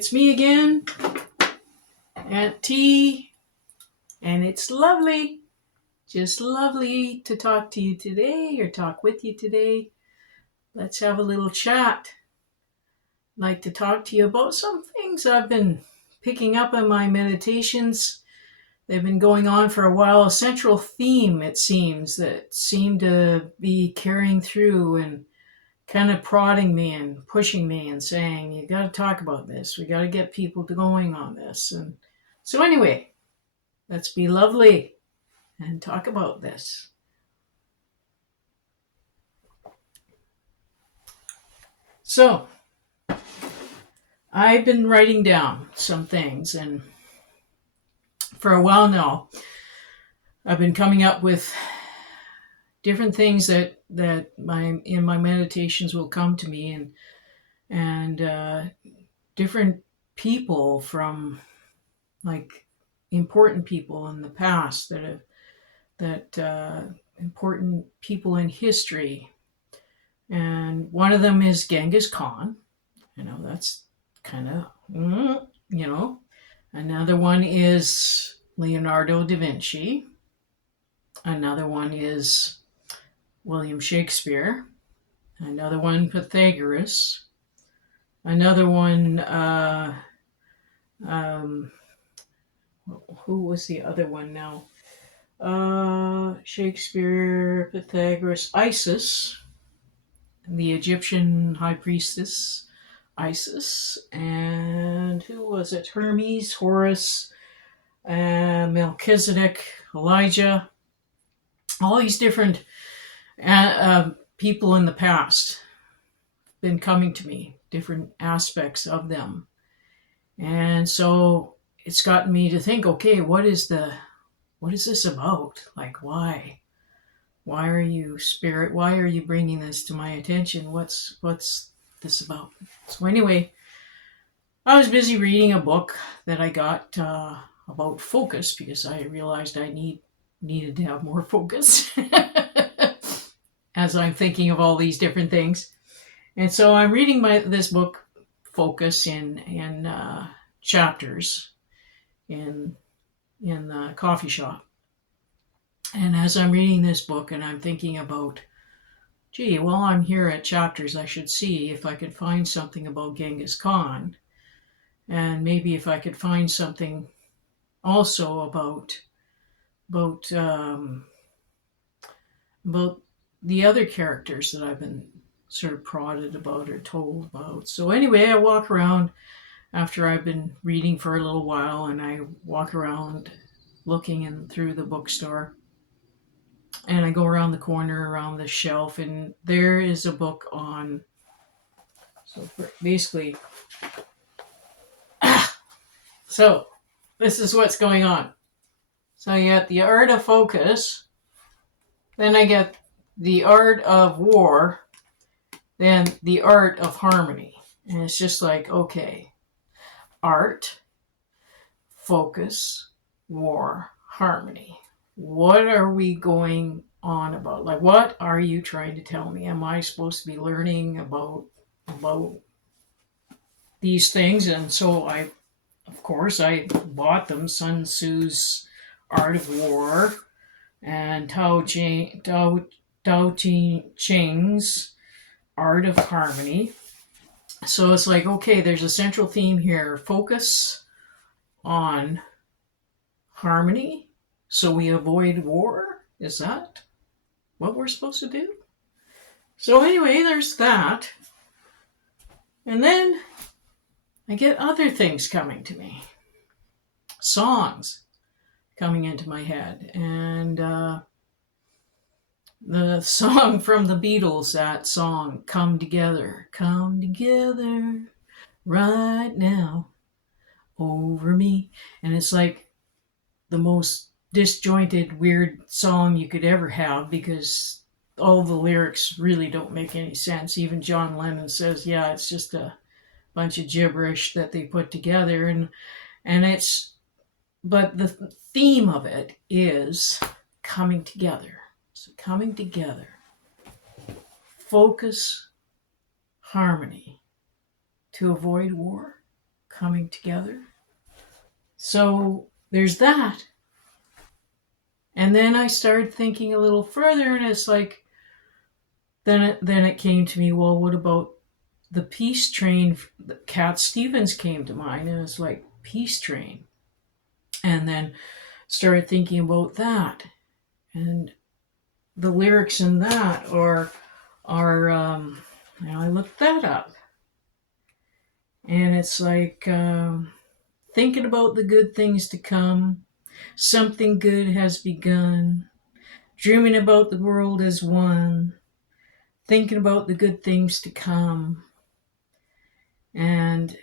It's me again, Aunt T, and it's lovely, just lovely to talk to you today or talk with you today. Let's have a little chat. I'd like to talk to you about some things I've been picking up in my meditations. They've been going on for a while. A central theme, it seems, that seemed to be carrying through and kind of prodding me and pushing me and saying, you got to talk about this. We got to get people going on this. And so anyway, let's be lovely and talk about this. So I've been writing down some things, and for a while now, I've been coming up with different things that in my meditations will come to me, and different people from like important people in the past that important people in history. And one of them is Genghis Khan. That's kind of, Another one is Leonardo DaVinci. Another one is William Shakespeare. Another one, Pythagoras. Another one, who was the other one now? Shakespeare, Pythagoras, Isis, the Egyptian high priestess Isis, and who was it? Hermes, Horus, Melchizedek, Elijah. All these different people in the past been coming to me, different aspects of them. And so it's gotten me to think, okay, what is this about? Like, why are you, Spirit? Why are you bringing this to my attention? What's this about? So anyway, I was busy reading a book that I got about focus, because I realized I needed to have more focus as I'm thinking of all these different things. And so I'm reading this book, Focus, in chapters in the coffee shop. And as I'm reading this book and I'm thinking about, gee, while I'm here at chapters, I should see if I could find something about Genghis Khan, and maybe if I could find something also about the other characters that I've been sort of prodded about or told about. So anyway, I walk around after I've been reading for a little while, and I walk around looking through the bookstore, and I go around the corner, around the shelf, and there is a book on, so basically, so this is what's going on. So you got the art of focus, then I get the art of war, then the art of harmony. And it's just like, okay, art, focus, war, harmony. What are we going on about? Like, what are you trying to tell me? Am I supposed to be learning about these things? And so I bought them, Sun Tzu's Art of War and Tao Te Ching's Art of Harmony. So it's like, okay, there's a central theme here. Focus on harmony so we avoid war. Is that what we're supposed to do? So anyway, there's that. And then I get other things coming to me. Songs coming into my head. And the song from the Beatles, that song, Come Together right now over me. And it's like the most disjointed, weird song you could ever have, because all the lyrics really don't make any sense. Even John Lennon says, yeah, it's just a bunch of gibberish that they put together. But the theme of it is coming together. So coming together, focus, harmony, to avoid war. coming together. So there's that. And then I started thinking a little further, and it's like, then it came to me, well, what about the peace train? Cat Stevens came to mind, and it's like, peace train. And then started thinking about that. And the lyrics in that are I looked that up. And it's like, thinking about the good things to come, something good has begun, dreaming about the world as one, thinking about the good things to come. And,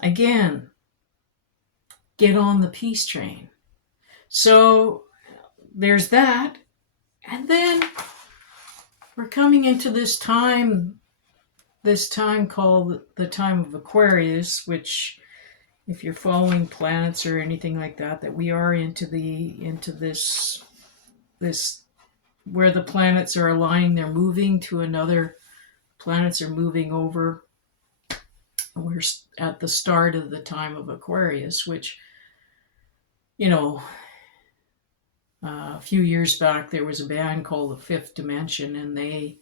again, get on the peace train. So there's that. And then we're coming into this time called the time of Aquarius, which, if you're following planets or anything like that, that we are into this where the planets are aligning, they're moving to another, planets are moving over. We're at the start of the time of Aquarius, which, a few years back there was a band called The Fifth Dimension, and they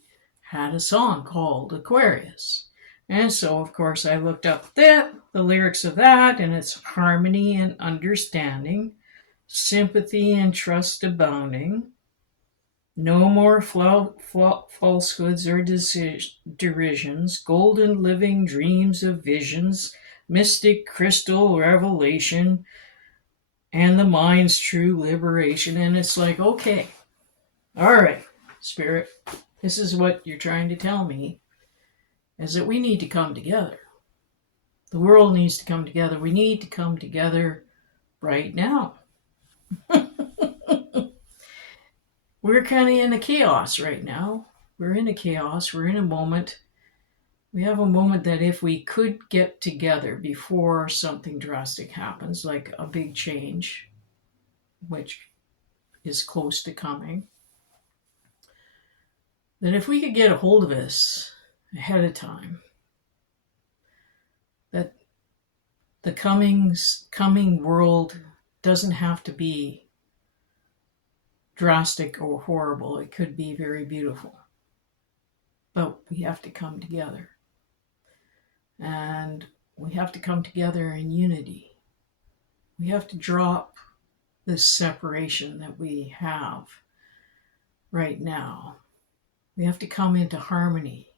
had a song called Aquarius. And so, of course, I looked up the lyrics of that, and it's harmony and understanding, sympathy and trust abounding, no more falsehoods or derisions, golden living dreams of visions, mystic crystal revelation, and the mind's true liberation. And it's like, okay, all right, Spirit, this is what you're trying to tell me, is that we need to come together. The world needs to come together. We need to come together right now. We're kind of in a chaos right now. We're in a chaos. We're in a moment. We have a moment that if we could get together before something drastic happens, like a big change, which is close to coming, that if we could get a hold of us ahead of time, that the coming world doesn't have to be drastic or horrible. It could be very beautiful. But we have to come together. And we have to come together in unity. We have to drop this separation that we have right now. We have to come into harmony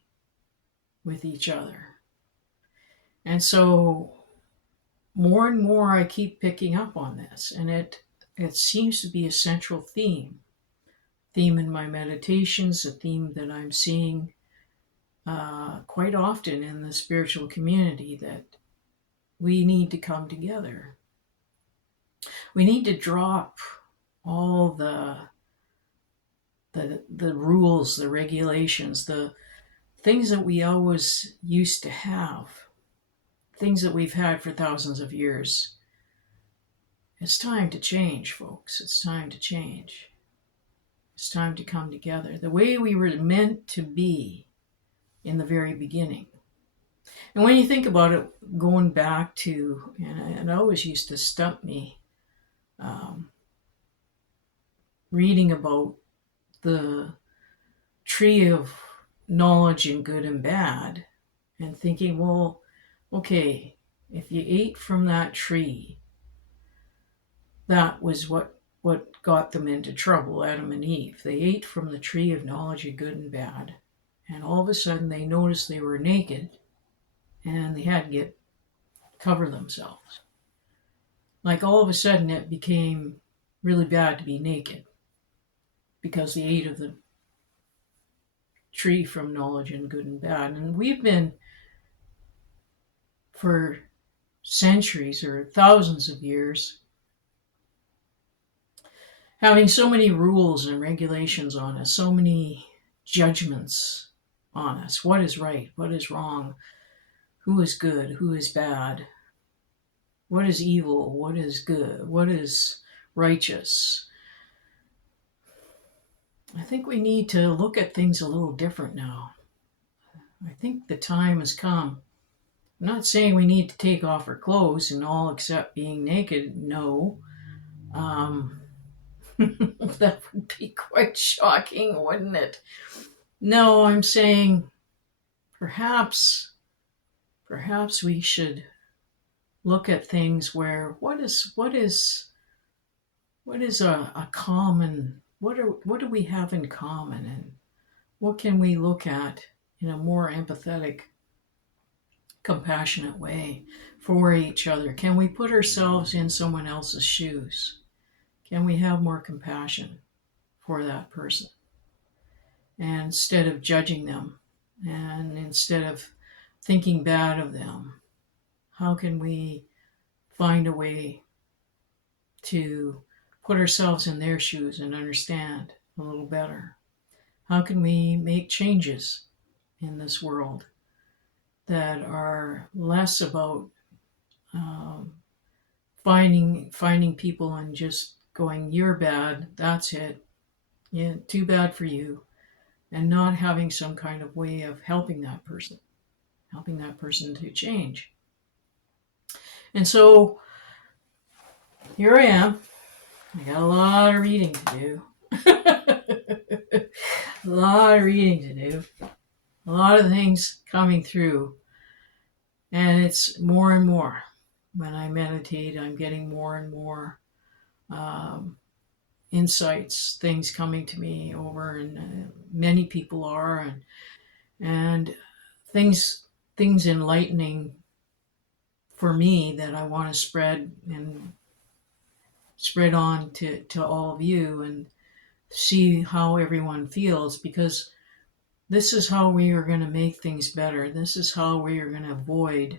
with each other. And so more and more I keep picking up on this, and it seems to be a central theme in my meditations, a theme that I'm seeing quite often in the spiritual community, that we need to come together. We need to drop all the rules, the regulations, the things that we always used to have, things that we've had for thousands of years. It's time to change, folks. It's time to change. It's time to come together the way we were meant to be in the very beginning. And when you think about it, going back to, and it always used to stump me, reading about the tree of knowledge and good and bad, and thinking, well, okay, if you ate from that tree, that was what got them into trouble, Adam and Eve. They ate from the tree of knowledge of good and bad, and all of a sudden they noticed they were naked, and they had to cover themselves. Like all of a sudden it became really bad to be naked because they ate of the tree from knowledge and good and bad. And we've been, for centuries or thousands of years, having so many rules and regulations on us, so many judgments on us. What is right? What is wrong? Who is good? Who is bad? What is evil? What is good? What is righteous? I think we need to look at things a little different now. I think the time has come I'm not saying we need to take off our clothes and all except being naked. No. Um, that would be quite shocking, wouldn't it? No, I'm saying perhaps we should look at things where what is a common, what do we have in common, and what can we look at in a more empathetic, compassionate way for each other? Can we put ourselves in someone else's shoes? Can we have more compassion for that person? And instead of judging them and instead of thinking bad of them, how can we find a way to put ourselves in their shoes and understand a little better? How can we make changes in this world that are less about um, finding people and just going, "You're bad, that's it, yeah, too bad for you," and not having some kind of way of helping that person to change. And so here I am. I got a lot of reading to do. A lot of reading to do. A lot of things coming through. And it's more and more. When I meditate, I'm getting more and more insights, things coming to me over, and many people are, and things enlightening for me that I want to spread on to all of you, and see how everyone feels, because this is how we are going to make things better. This is how we are going to avoid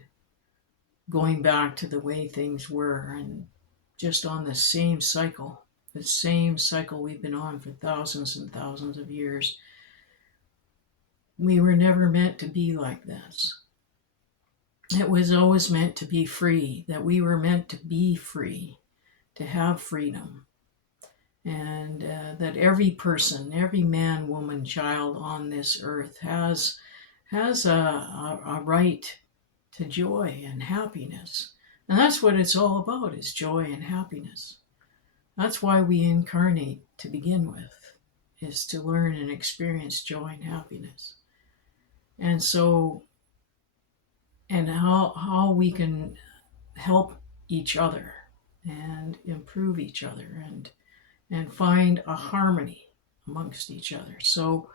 going back to the way things were and just on the same cycle we've been on for thousands and thousands of years. We were never meant to be like this. It was always meant to be free, that we were meant to be free, to have freedom. And that every person, every man, woman, child on this earth has a right to joy and happiness. And that's what it's all about, is joy and happiness. That's why we incarnate to begin with, is to learn and experience joy and happiness. And so, and how we can help each other and improve each other and find a harmony amongst each other. So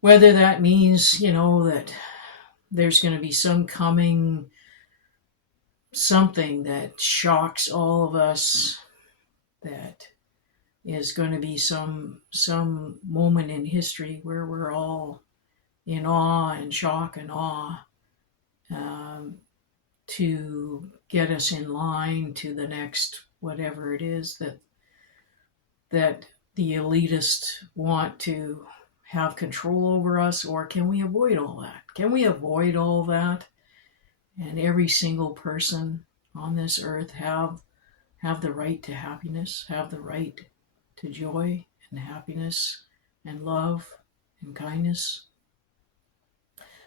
whether that means, that there's going to be some coming something that shocks all of us, that is going to be some moment in history where we're all in awe and shock and awe, to get us in line to the next whatever it is that the elitists want to have control over us? Or can we avoid all that? Can we avoid all that, and every single person on this earth have the right to happiness, have the right to joy and happiness and love and kindness?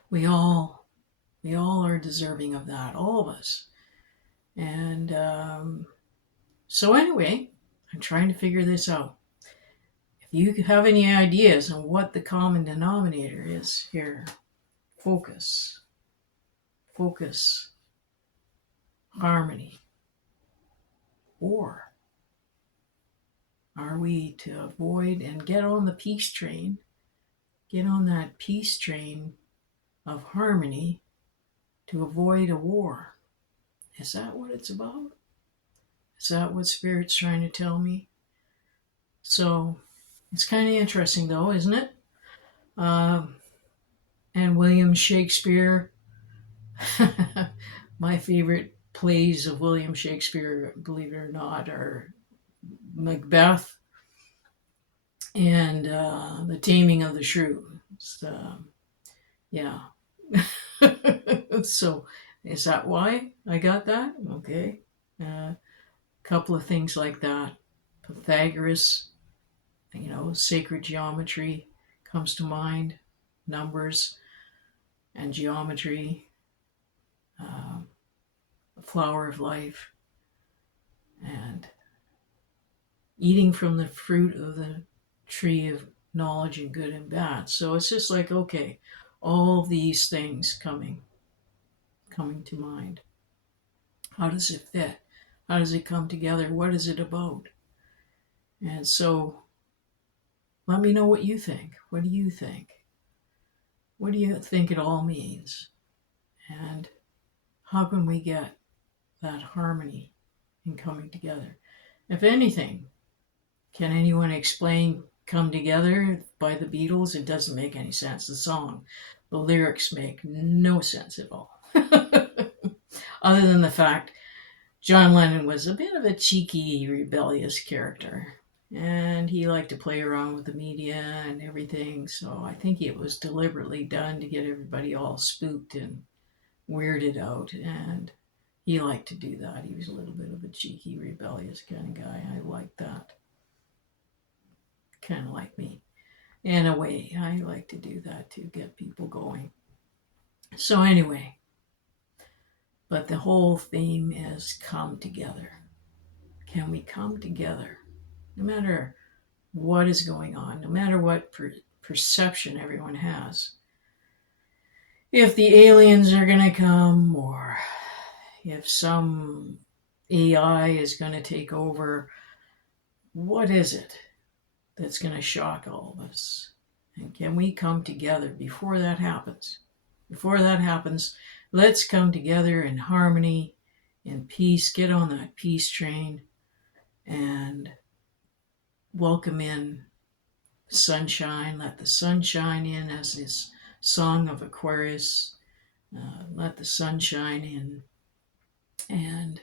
We all are deserving of that, all of us. And so anyway, I'm trying to figure this out. If you have any ideas on what the common denominator is here, focus, harmony. Or are we to avoid and get on the peace train, get on that peace train of harmony, to avoid a war? Is that what it's about? Is that what Spirit's trying to tell me? So it's kind of interesting, though, isn't it? And William Shakespeare, my favorite plays of William Shakespeare, believe it or not, are Macbeth and The Taming of the Shrew. Yeah. So is that why I got that? Okay. A couple of things like that. Pythagoras, sacred geometry comes to mind, numbers and geometry. the flower of life, and eating from the fruit of the tree of knowledge and good and bad. So it's just like, okay, all these things coming to mind. How does it fit? How does it come together? What is it about? And so let me know what you think. What do you think? What do you think it all means? And how can we get that harmony in coming together? If anything, can anyone explain Come Together by the Beatles? It doesn't make any sense. The song, the lyrics make no sense at all. Other than the fact John Lennon was a bit of a cheeky, rebellious character. And he liked to play around with the media and everything. So I think it was deliberately done to get everybody all spooked and weirded out. And he liked to do that. He was a little bit of a cheeky, rebellious kind of guy. I liked that. Kind of like me. In a way, I like to do that to get people going. So anyway, but the whole theme is come together. Can we come together? No matter what is going on, no matter what perception everyone has. If the aliens are going to come, or if some AI is going to take over, what is it that's going to shock all of us? And can we come together before that happens? Before that happens, let's come together in harmony, in peace, get on that peace train, and welcome in sunshine. Let the sun shine in, as this song of Aquarius. Let the sun shine in, and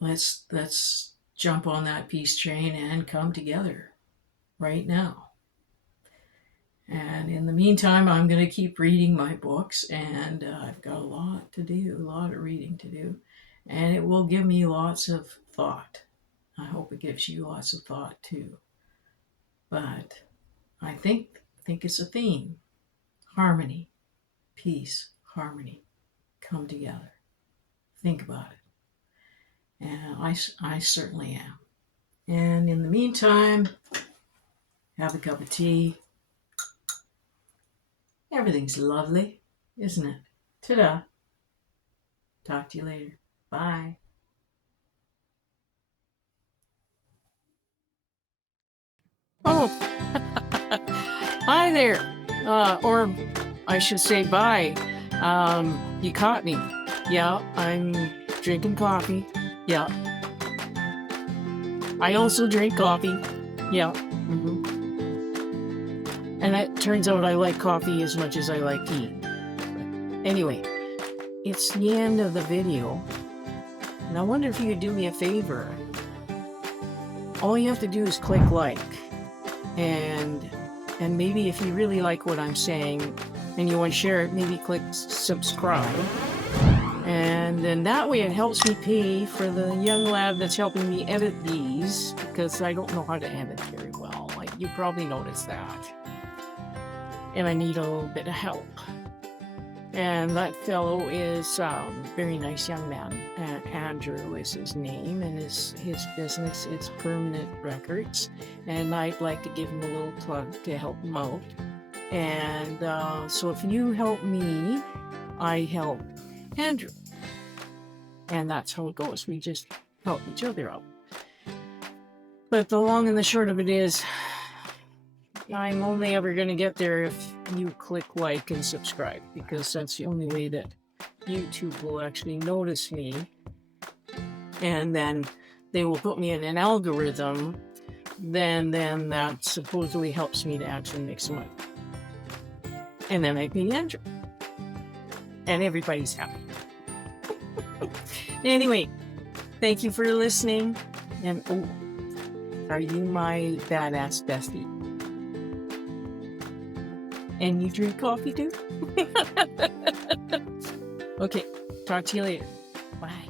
let's jump on that peace train and come together right now. And in the meantime, I'm going to keep reading my books, and I've got a lot to do, a lot of reading to do, and it will give me lots of thought. I hope it gives you lots of thought too. But I think it's a theme. Harmony, peace, harmony, come together. Think about it. And I certainly am. And in the meantime, have a cup of tea. Everything's lovely, isn't it? Ta-da. Talk to you later. Bye. Oh, hi there. Or I should say bye. You caught me. Yeah, I'm drinking coffee. Yeah. I also drink coffee. Yeah. Mm-hmm. And it turns out I like coffee as much as I like tea. But anyway, it's the end of the video. And I wonder if you could do me a favor. All you have to do is click like. And maybe if you really like what I'm saying and you want to share it, maybe click subscribe. And then that way it helps me pay for the young lad that's helping me edit these, because I don't know how to edit very well. Like, you probably noticed that. And I need a little bit of help. And that fellow is a very nice young man. Andrew is his name, and his business is Permanent Records. And I'd like to give him a little plug to help him out. And so if you help me, I help Andrew. And that's how it goes. We just help each other out. But the long and the short of it is, I'm only ever going to get there if you click like and subscribe, because that's the only way that YouTube will actually notice me. And then they will put me in an algorithm. Then that supposedly helps me to actually make some money. And then I pay Andrew. And everybody's happy. Anyway, thank you for listening. And are you my badass bestie? And you drink coffee too? Okay, talk to you later. Bye.